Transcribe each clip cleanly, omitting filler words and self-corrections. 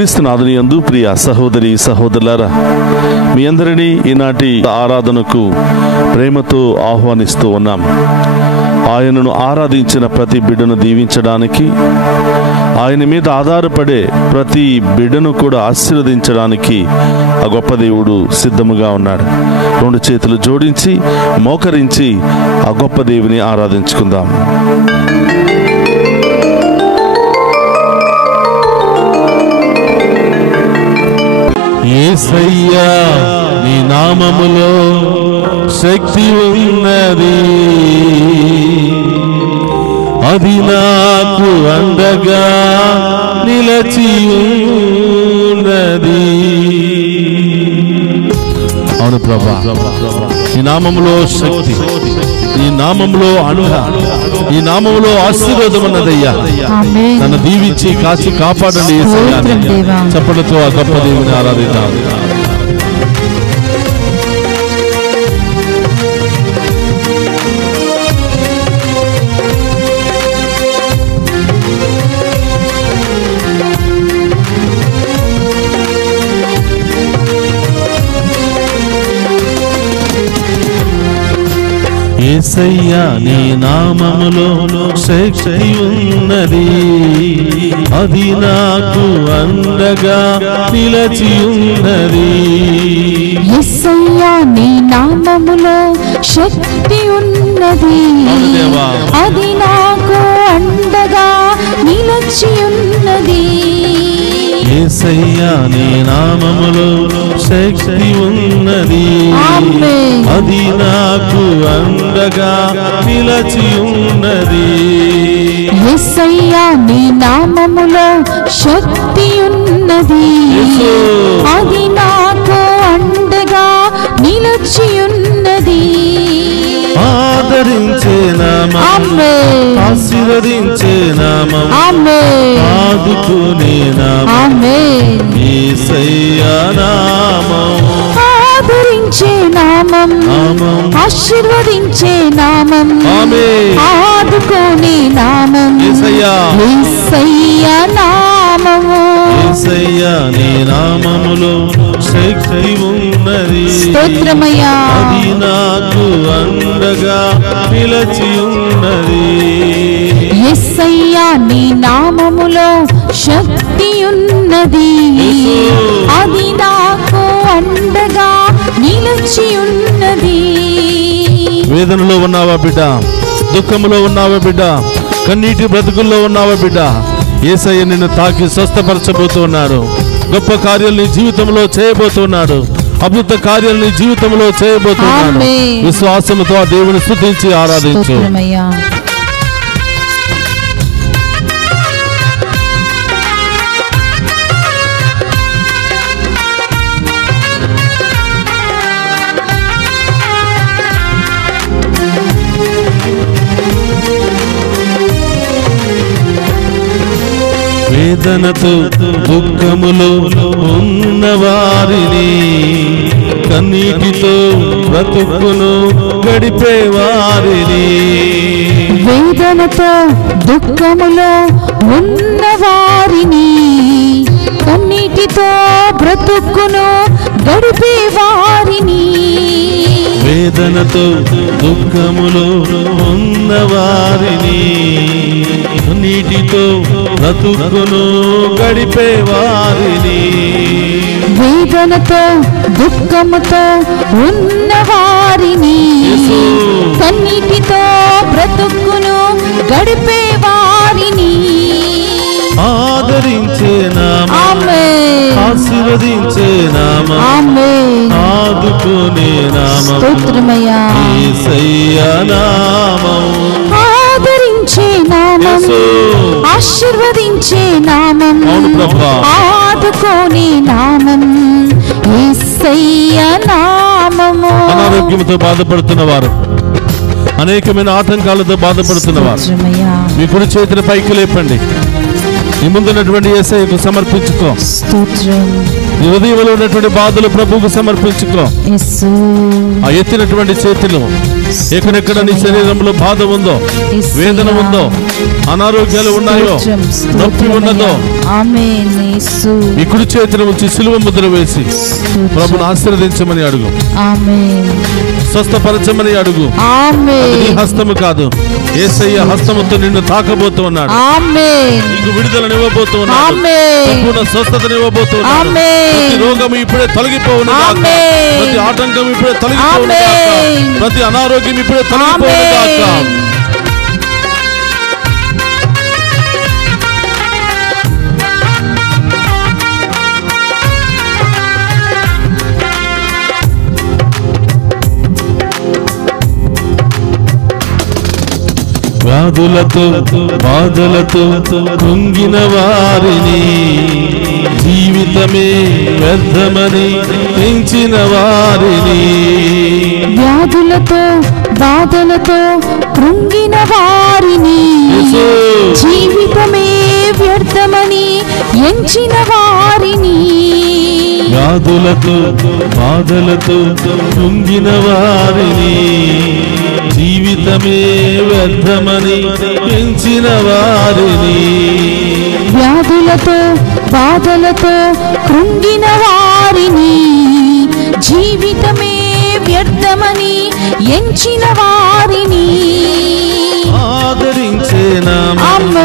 క్రీస్తునాథుని యందు ప్రియ సహోదరి సహోదరులారా, మీ అందరినీ ఈనాటి ఆరాధనకు ప్రేమతో ఆహ్వానిస్తూ ఉన్నాం. ఆయనను ఆరాధించిన ప్రతి బిడ్డను దీవించడానికి, ఆయన మీద ఆధారపడే ప్రతి బిడ్డను కూడా ఆశీర్వదించడానికి ఆ గొప్ప దేవుడు సిద్ధముగా ఉన్నాడు. రెండు చేతులు జోడించి మోకరించి ఆ గొప్ప దేవుని ఆరాధించుకుందాం. యేసయ్యా నీ నామములో శక్తి ఉన్నది, అది నాకు అండగా నిలచి ఉన్నది. అవును ప్రభా, ఈ నామములో శక్తి, ఈ నామములో అండ, ఈ నామములో ఆశీర్వాదం ఉన్నదయ్యా. నన్ను దీవించి కాచి కాపాడండి యేసయ్యా. చప్పలతో ఆ గొప్ప దేవుని ఆరాధిద్దాం. యేసయ్యా నీ నామములో శక్తి ఉన్నది, అది నాకు అండగా నిలచి ఉన్నది. యేసయ్యా నీ నామములో శక్తి ఉన్నది, అది నాకు అండగా నిలచి ఉన్నది. యేసయ్యా నీ నామములో శక్తి ఉన్నది, అది నాకు అండగా నిలచి ఉన్నది. యేసయ్యా నీ నామములో శక్తి ఉన్నది, అది నాకు అండగా నిలచి ఉన్నది. ఆదరించే నామం, ఆశీర్వదించే నామం, ఆదుకునే నామం యేసయ్యా నామం. ఆదరించే నామం, ఆశీర్వదించే నామం, ఆదుకునే నామం యేసయ్యా నామము. యేసయ్యా నీ నామములో శక్తి ఉన్నది, స్తోత్రమయ్యా, అది నాకు అండగా నిలచి ఉన్నది. యేసయ్యా నీ నామములో శక్తి ఉన్నది, అది నాకు అండగా నిలిచి ఉన్నది. వేదనలో ఉన్నావా బిడ్డ? దుఃఖంలో ఉన్నావా బిడ్డ? కన్నీటి బ్రతుకుల్లో ఉన్నావా బిడ్డ? యేసయ్య నిన్ను తాకి స్వస్థపరచబోతున్నాడు. గొప్ప కార్యాలు నీ జీవితంలో చేయబోతున్నాడు. అద్భుత కార్యాలు నీ జీవితంలో చేయబోతున్నాడు. విశ్వాసంతో ఆ దేవుని స్తుతించి ఆరాధించు. వేదనతో దుఃఖములో ఉన్నవారిని, కన్నీటితో బ్రతుకును గడిపేవారిని, వేదనతో దుఃఖములో ఉన్నవారిని, కన్నీటితో బ్రతుకును గడిపేవారిని, వేదనతో దుఃఖములో ఉన్నవారిని, నీటితో బ్రతుకును గడిపేవారిని, వేదనతో దుఃఖముతో ఉన్నవారిని, కన్నీటితో బ్రతుకును గడిపేవారిని, ఆదరించే నామం, ఆశీర్వదించే నామం, ఆదుకునే నామం యేసయ్యా నామం. ఆదరించే నామం, ఆశీర్వదించే నామం, ఆదుకునే నామం యేసయ్యా నామము. అనారోగ్యంతో బాధపడుతున్న వారు, అనేకమైన ఆటంకాలతో బాధపడుతున్న వారు, మీ కుడి చేతిని పైకి లేపండి. నీ ముందున్నటువంటి యేసయ్యకు సమర్పించుకో. నీ హృదయంలో ఉన్నటువంటి బాధలు ప్రభువుకు సమర్పించుకో. ఆ ఎత్తినటువంటి చేతులు ఎక్కడెక్కడ నీ శరీరంలో బాధ ఉందో, వేదన ఉందో, అనారోగ్యాలు ఉన్నాయో, నొప్పి ఉన్నదో ఈ కుడి చేతిని ఉంచి సిలువ ముద్ర వేసి ప్రభుని ఆశీర్వదించమని అడుగు. స్వస్థపరచమని అడుగు. నీ హస్తము కాదు, యేసయ్య హస్తముతో నిన్ను తాకబోతూ ఉన్నాడు. నీకు విడుదలనివ్వబోతూ ఉన్నాడు. సంపూర్ణ స్వస్థతనివ్వబోతున్నాడు. ప్రతి రోగం ఇప్పుడే తొలగిపోవును గాక. ప్రతి ఆటంకం ఇప్పుడే తొలగిపోవును గాక. ప్రతి అనారోగ్యం ఇప్పుడే తొలగిపోవును గాక. వ్యాధులతో బాధలతో కృంగిన వారిని, జీవితమే వ్యర్థమని పెంచిన వారిని, వ్యాధులతో బాధలతో కృంగిన వారిని, జీవితమే వ్యర్థమని ఎంచిన వారిని, వ్యాధులతో బాధలతో కృంగిన వారిని, జీవితమే వ్యర్థమని పెంచిన వారిని, వ్యాధులతో బాధలతో కృంగిన వారిని, జీవితమే వ్యర్థమని ఎంచిన వారిని ఆదరించే నామం,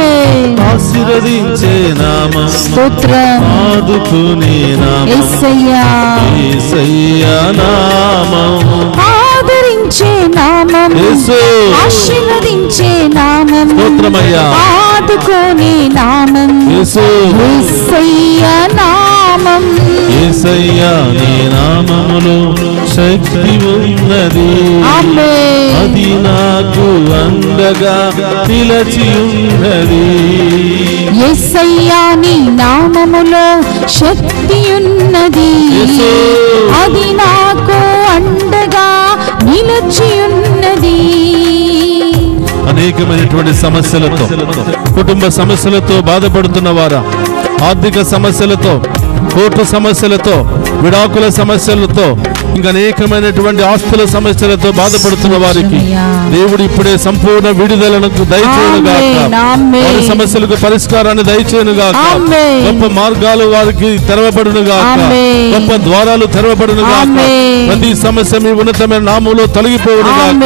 ఆశీర్వదించే నామం, స్తోత్రం, ఆదుకునే నామం, యేసయ్యా, యేసయ్యా నామం, ఆదరించే నామం, ఆశీర్వదించే నామం, ఆదుకునే నామం, యేసయ్యా నామం, యేసయ్యా నీ నామములో శక్తి ఉన్నది, అది నాకు అండగా నిలచి ఉన్నది. యేసయ్యా నీ నామములో శక్తి ఉన్నది, అది నాకు అండగా నిలచి ఉన్నది. అనేకమైనటువంటి సమస్యలతో, కుటుంబ సమస్యలతో బాధపడుతున్న వారా, ఆర్థిక సమస్యలతో, కోర్టు సమస్యలతో, విడాకుల సమస్యలతో, ఇంకా అనేకమైనటువంటి ఆస్తుల సమస్యలతో బాధపడుతున్న వారికి దేవుడు ఇప్పుడే సంపూర్ణ విడుదలను దయచేయునుగాక. వారి సమస్యలకు పరిష్కారాన్ని దయచేయునుగాక. గొప్ప మార్గాలు వారికి తెరవబడునుగాక. గొప్ప ద్వారాలు తెరవబడునుగాక. ప్రతి సమస్య మీ ఉన్నతమైన నామములో తొలగిపోవునుగాక.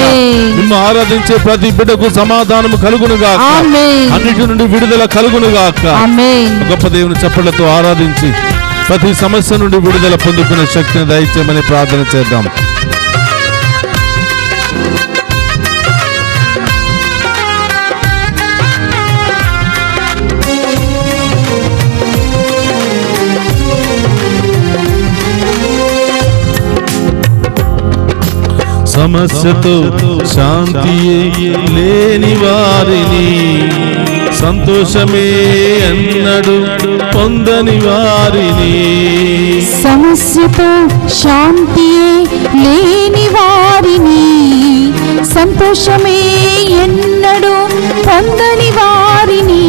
మిమ్ము ఆరాధించే ప్రతి బిడ్డకు సమాధానము కలుగునుగాక. అన్నిటి నుండి విడుదల కలుగునుగాక. గొప్ప దేవుని చప్పట్లతో ఆరాధించి ప్రతి సమస్య నుండి విడుదల పొందుకునే శక్తిని దయచేయమని ప్రార్థన చేద్దాం. సమస్యతో శాంతియే లేని వారిని, సంతోషమే ఎన్నడు పొందని వారిని, సమస్యతో శాంతియే లేని వారిని, సంతోషమే ఎన్నడు పొందని వారిని,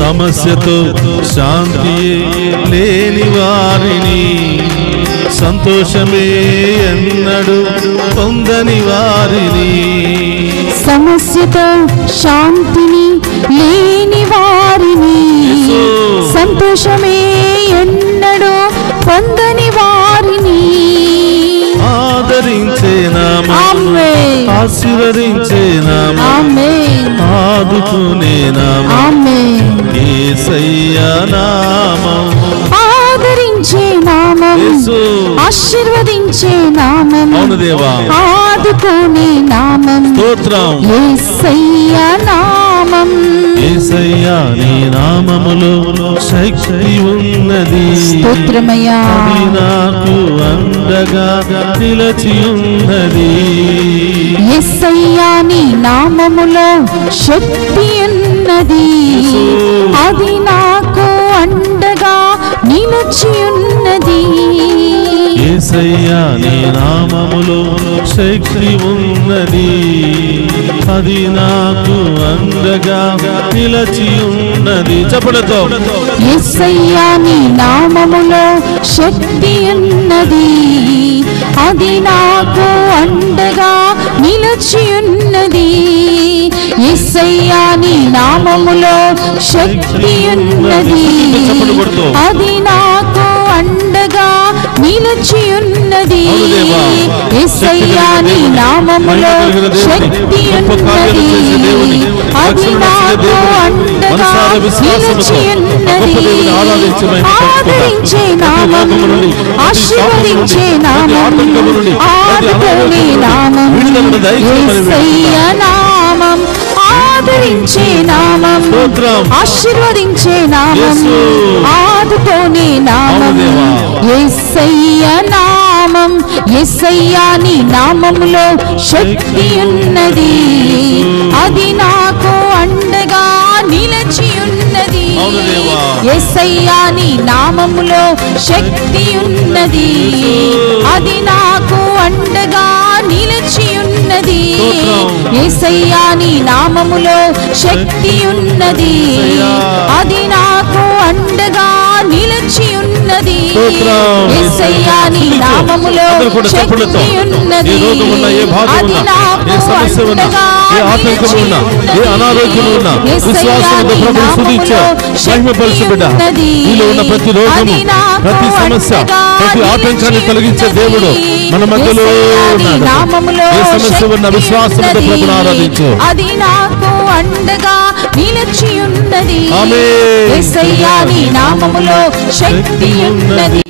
సమస్యతో శాంతియే లేని వారిని, సంతోషమే ఎన్నడు పొందని వారిని, సమస్యతో శాంతిని లేని వారిని, సంతోషమే ఎన్నడూ పొందని వారిని ఆదరించే నామం, ఆశీర్వదించే నామం, ఆదుకునే నామం, యేసయ్యా నామం, ఆదరించే నామం, ఆశీర్వదించే నామం, ఆదుకునే నామం, స్తోత్రం, యేసయ్యా నామం, యేసయ్యా నీ నామములో శక్తి ఉన్నది, స్తోత్రమయ్యా, అది నాకు అండగా నిలచి ఉన్నది. యేసయ్యా నీ నామములో శక్తి ఉన్నది, అది నాకు అండగా నిలిచి ఉన్నది. యేసయ్యా నీ నామములో శక్తి ఉన్నది, అది నాకు అండగా నిలచి ఉన్నది. చెప్పలతో యేసయ్యా నీ నామములో శక్తి ఉన్నది, అది నాకు అండగా నిలచి ఉన్నది. యేసయ్యా నీ నామములో శక్తి ఉన్నది, అది నాకు అండగా నిలచి ఉన్నది. యేసయ్యా నీ నామములో శక్తి ఉన్నది, అది నాకు అండగా నిలచి ఉన్నది. ఆదరించే నామం, ఆశీర్వదించే నామం, ఆదుకునే నామం యేసయ్యా నామం, ఆదరించే నామం, ఆశీర్వదించే నామం, ఆదుకునే నామం యేసయ్యా నామం. యేసయ్యా నీ నామములో శక్తి ఉన్నది, అది నాకు అండగా నిలచి ఉన్నది. యేసయ్యా నీ నామములో శక్తి ఉన్నది, అది నాకు అండగా నిలచి ఉన్నది. యేసయ్యా నీ నామములో శక్తి ఉన్నది, అది నాకు అండగా నిలచి ఉన్నది. యేసయ్యా నీ నామములో శక్తి ఉన్నది, అది నాకు అండగా నిలచి ఉన్నది. విశ్వాసంతో ప్రభువు స్తుతించే మహిమపరచబడ్డ నీలో ఉన్న ప్రతి రోగము, ప్రతి సమస్య, ప్రతి ఆటంకాన్ని తొలగించే దేవుడు మన మధ్యలో ఉన్నాడు. ఏ సమస్య ఉన్న విశ్వాసంతో ప్రభువును ఆరాధించు. అది నాకు అండగా నిలచి ఉన్నది. యేసయ్యా నీ నామములో శక్తి ఉన్నది,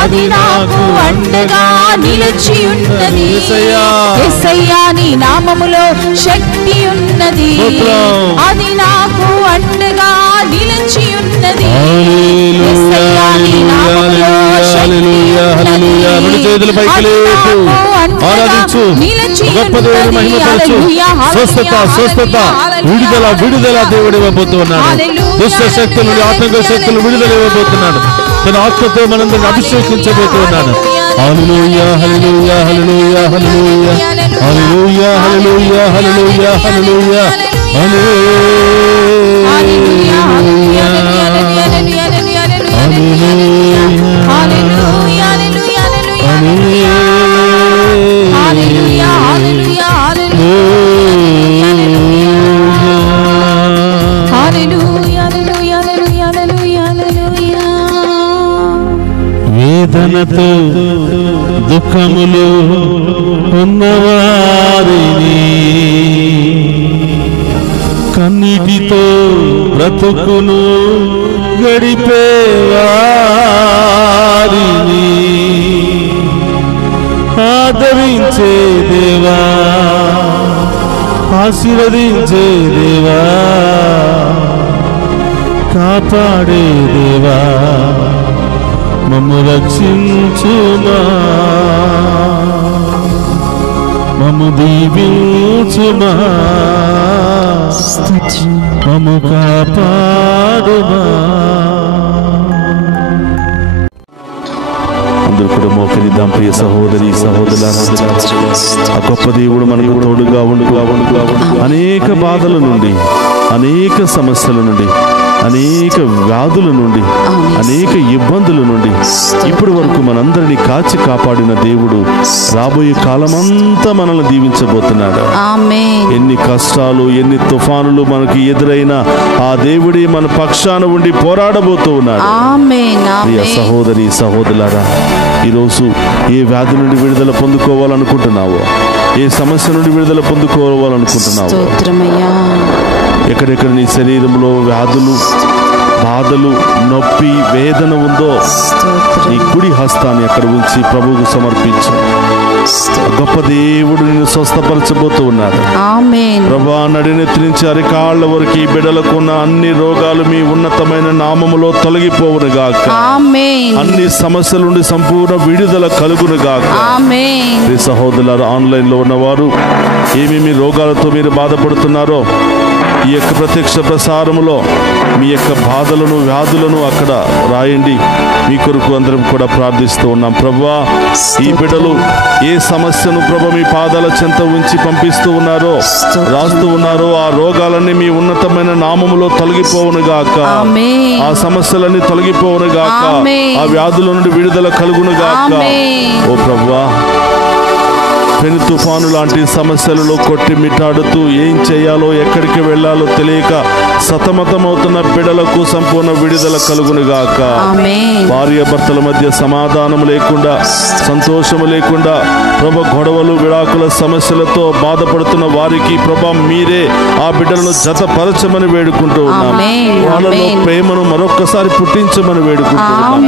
అది నాకు అండగా నిలచి ఉన్నది. యేసయ్యా నీ నామములో శక్తి ఉన్నది, అది నాకు అండగా నిలచి ఉన్నది. యేసయ్యా నీ నామములో శక్తి ఉన్నది, ఆరాధించు. గొప్ప దేవుని మహిమపరచు. స్వస్థత, స్వస్థత, విడుదల, విడుదల దేవుడు ఇవ్వబోతున్నాడు. దుష్ట శక్తుల నుండి, ఆటంక శక్తులు విడుదల ఇవ్వబోతున్నాడు. తన ఆత్మతో మనందరిని అభిషేకించబోతున్నాడు. హల్లెలూయా, హల్లెలూయా, హల్లెలూయా, హల్లెలూయా, హల్లెలూయా, హల్లెలూయా, హల్లెలూయా, హల్లెలూయా, వేదనతో దుఃఖములు ఉన్నవారిని, కన్నీటితో బ్రతుకును గడిపేవారిని ఆదరించే దేవా, ఆశీర్వదించే దేవా, కాపాడే దేవా, మమ్ము రక్షించుమా, మమ్ము దీవించుమా, మమ్ము కాపాడుమా. అందరూ కూడా మోకరిద్దాం. ప్రియ సహోదరి సహోదరులారా, ఆ గొప్ప దేవుడు మనకు తోడుగా ఉండుగా అనేక బాధల నుండి, అనేక సమస్యల నుండి, అనేక వ్యాధుల నుండి, అనేక ఇబ్బందుల నుండి ఇప్పటి వరకు మనందరినీ కాచి కాపాడిన దేవుడు రాబోయే కాలమంతా మనల్ని దీవించబోతున్నాడు. ఎన్ని కష్టాలు, ఎన్ని తుఫానులు మనకి ఎదురైనా ఆ దేవుడే మన పక్షాన ఉండి పోరాడబోతూ ఉన్నాడు. ప్రియ సహోదరి సహోదరులారా, ఈరోజు ఏ వ్యాధి నుండి విడుదల పొందుకోవాలనుకుంటున్నావో, ఏ సమస్య నుండి విడుదల పొందుకోవాలనుకుంటున్నావో, ఎక్కడెక్కడ నీ శరీరంలో వ్యాధులు, బాధలు, నొప్పి, వేదన ఉందో నీ కుడి హస్తాన్ని అక్కడ ఉంచి ప్రభువుకు సమర్పించు. గొప్ప దేవుడు నిన్ను స్వస్థపరచబోతూ ఉన్నాడు. ప్రభువా, నడినెత్తి నుంచి అరికాళ్ల వరకు ఈ బిడ్డలకున్న అన్ని రోగాలు మీ ఉన్నతమైన నామములో తొలగిపోవును గాక. అన్ని సమస్యల నుండి సంపూర్ణ విడుదల కలుగును గాక. ప్రియ సహోదరులారా, ఆన్లైన్ లో ఉన్నవారు ఏమేమి రోగాలతో మీరు బాధపడుతున్నారో ఈ యొక్క ప్రత్యక్ష ప్రసారములో మీ యొక్క బాధలను వ్యాధులను అక్కడ రాయండి. మీ కొరకు అందరం కూడా ప్రార్థిస్తూ ఉన్నాం ప్రభువా. ఈ బిడ్డలు ఏ సమస్యను ప్రభు మీ పాదాల చెంత ఉంచి పంపిస్తూ ఉన్నారో, రాస్తూ ఉన్నారో, ఆ రోగాలన్నీ మీ ఉన్నతమైన నామములో తొలగిపోవును గాక. ఆ సమస్యలన్నీ తొలగిపోవును గాక. ఆ వ్యాధుల నుండి విడుదల కలుగును గాక. ఓ ప్రభువా, పెను తుఫాను లాంటి సమస్యలలో కొట్టి మిట్టాడుతూ ఏం చేయాలో ఎక్కడికి వెళ్ళాలో తెలియక సతమతమవుతున్న బిడ్డలకు సంపూర్ణ విడుదల కలుగునుగాక. భార్య భర్తల మధ్య సమాధానం లేకుండా, సంతోషము లేకుండా ప్రభు గొడవలు విడాకుల సమస్యలతో బాధపడుతున్న వారికి ప్రభు మీరే ఆ బిడ్డలను జతపరచమని వేడుకుంటూ ఉన్నాం. వాళ్ళలో ప్రేమను మరొక్కసారి పుట్టించమని వేడుకుంటూ ఉన్నాం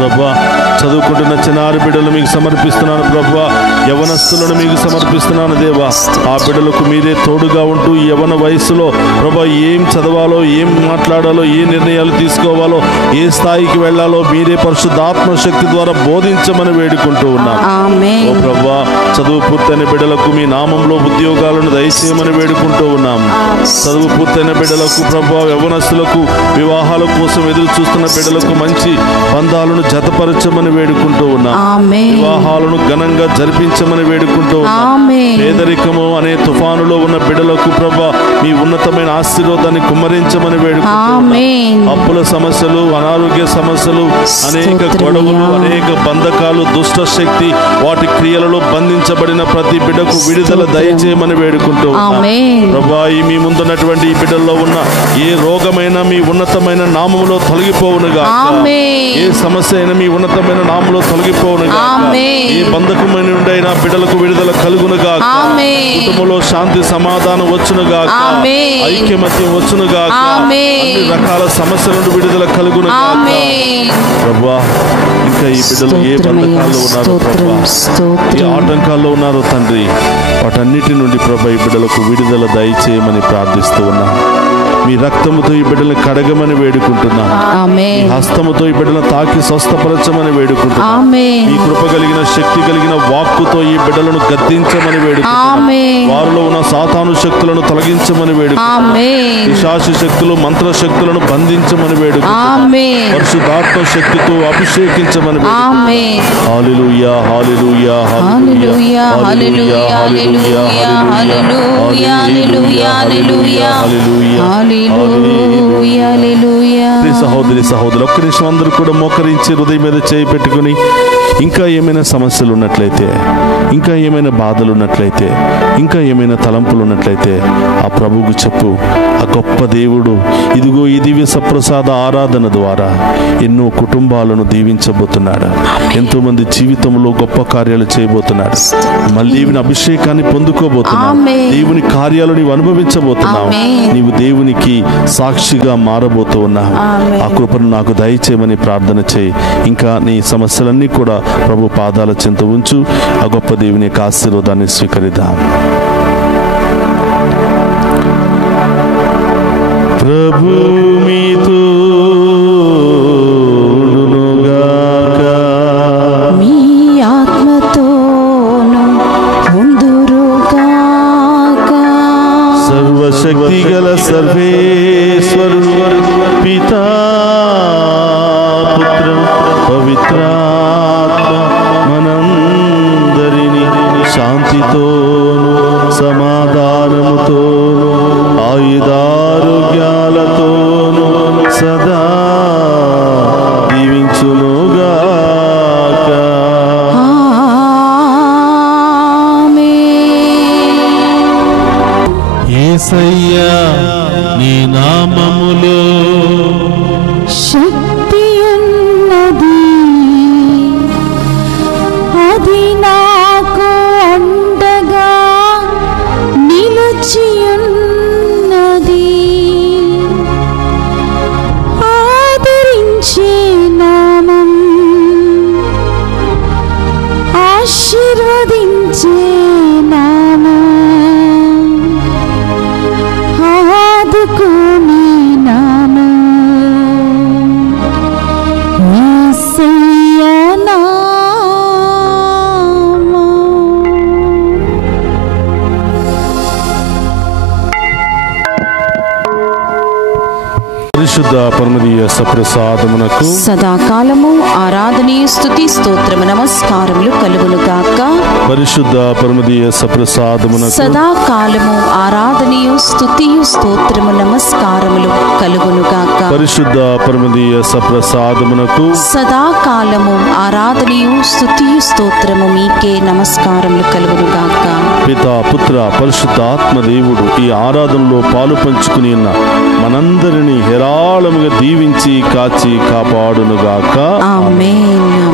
ప్రభు. చదువుకుంటున్న చిన్నారి బిడ్డలు మీకు సమర్పిస్తున్నాను ప్రభు. యవనస్తులను మీకు సమర్పిస్తున్నాను దేవా. ఆ బిడ్డలకు మీరే తోడుగా ఉంటూ యవన వయసులో ప్రభు ఏం చదవాలో, ఏం మాట్లాడాలో, ఏ నిర్ణయాలు తీసుకోవాలో, ఏ స్థాయికి వెళ్ళాలో మీరే పరిశుద్ధాత్మ శక్తి ద్వారా బోధించమని వేడుకుంటూ ఉన్నాం. ఓ ప్రభు, చదువు పూర్తయిన బిడ్డలకు మీ నామంలో ఉద్యోగాలను దయచేయమని వేడుకుంటూ ఉన్నాం. చదువు పూర్తయిన బిడ్డలకు ప్రభు, యవనస్తులకు వివాహాల కోసం ఎదురు చూస్తున్న బిడ్డలకు మంచి బంధాలను జతపరచమని వేడుకుంటూ ఉన్నాం. వివాహాలను ఘనంగా జరిపించమని వేడుకుంటూ ఉన్నాం. పేదరికము అనే తుఫానులో ఉన్న బిడ్డలకు ప్రభు మీ ఉన్నతమైన ఆశీర్వాదాన్ని కుమ్మరించమని వేడుకుంటున్నాం. అప్పుల సమస్యలు, అనారోగ్య సమస్యలు, అనేక గొడవలు, అనేక బంధకాలు, దుష్ట శక్తి వాటి క్రియలలో బంధించబడిన ప్రతి బిడ్డకు విడుదల దయచేయమని వేడుకుంటూ ఉన్నాం ప్రభా. ఈ మీ ముందున్నటువంటి ఈ బిడ్డల్లో ఉన్న ఏ రోగమైనా మీ ఉన్నతమైన నామములో తొలగిపోవునుగా. ఏ సమస్య అయినా మీ ఉన్నతమైన నామములో తొలగిపోవునుగా. ఏ బంధకమైన ఉండైనా బిడ్డలకు విడుదల కలుగునుగా. కుటుంబంలో శాంతి సమాధానం వచ్చునుగా. ఐక్యమత్యం వచ్చునుగా. అన్ని రకాల సమస్యల నుండి విడుదల కలుగునుగా ప్రభా. ఇంకా ఈ బిడ్డలు ఏ బంధకాల్లో ఉన్నారో ప్రభా, ఏ ఆటంకాల్లో ఉన్నారో తండ్రి, వాటన్నిటి నుండి ప్రభా ఈ బిడ్డలకు విడుదల దయచేయమని ప్రార్థిస్తూ ఉన్నాం. మీ రక్తముతో ఈ బిడ్డలను కడగమని వేడుకుంటున్నాం. మీ హస్తముతో ఈ బిడ్డలను తాకి స్వస్థపరచమని వేడుకుంటున్నాం. మీ కృప కలిగిన శక్తి కలిగిన వాక్కుతో ఈ బిడ్డలను గద్దించమని వేడుకుంటున్నాం. వారిలో ఉన్న సాతాను శక్తులను తొలగించమని వేడుకుంటున్నాం. పిశాచ శక్తులు, మంత్ర శక్తులను బంధించమని వేడుకుంటున్నాం. పరిశుద్ధాత్మ శక్తితో అభిషేకించమని వేడుకుంటున్నాం. హల్లెలూయా, హల్లెలూయా, హల్లెలూయా, హల్లెలూయా, హల్లెలూయా, హల్లెలూయా, హల్లెలూయా, హల్లెలూయా, హల్లెలూయా. సహోదరి సహోదరులు, ఒక్క నిమిషం అందరూ కూడా మోకరించి హృదయం మీద చేయి పెట్టుకుని, ఇంకా ఏమైనా సమస్యలు ఉన్నట్లయితే, ఇంకా ఏమైనా బాధలు ఉన్నట్లయితే, ఇంకా ఏమైనా తలంపులు ఉన్నట్లయితే ఆ ప్రభువుకు చెప్పు. ఆ గొప్ప దేవుడు ఇదిగో ఈ దివ్య సప్రసాద ఆరాధన ద్వారా ఎన్నో కుటుంబాలను దీవించబోతున్నాడు. ఎంతో మంది జీవితంలో గొప్ప కార్యాలు చేయబోతున్నాడు. మళ్ళీ దేవుని అభిషేకాన్ని పొందుకోబోతున్నావు. దేవుని కార్యాలు నీవు అనుభవించబోతున్నావు. నీవు దేవునికి సాక్షిగా మారబోతూ ఉన్నావు. ఆ కృపను నాకు దయచేయమని ప్రార్థన చేయి. ఇంకా నీ సమస్యలన్నీ కూడా ప్రభు పాదాల చెంత ఉంచు. ఆ గొప్ప దేవుని యొక్క ఆశీర్వాదాన్ని స్వీకరిద్దాం. ప్రభు మీతో మీ ఆత్మతోను ఉందురుగాక. సర్వశక్తి గల సర్వేశ్వరుడు పితా పుత్ర పవిత్రాత్మ మనందరినీ శాంతితోను సమాధానముతోను ఆయుధారోగ్యాలతోను సదా దీవించునుగాక. యేసయ్యా నీ నామములో పరిశుద్ధ పరమదీయ సప్రసాదమునకు సదాకాలము ఆరాధనీయ స్తుతి స్తోత్రము నమస్కారములు కలుగునుగాక. పరిశుద్ధ పరమదీయ సప్రసాదమునకు సదాకాలము ఆరాధనీయ స్తుతియు స్తోత్రము నమస్కారములు కలుగునుగాక. పరిశుద్ధ పరమదీయ సప్రసాదమునకు సదాకాలము ఆరాధనీయు స్తుతియు స్తోత్రము మీకే నమస్కారములు కలుగునుగాక. పితా పుత్ర పరిశుద్ధ ఆత్మదేవుడు ఈ ఆరాధనలో పాలు పంచుకుని ఉన్న మనందరినీ హేరాళముగా దీవించి కాచి కాపాడునుగాక. ఆమేన్.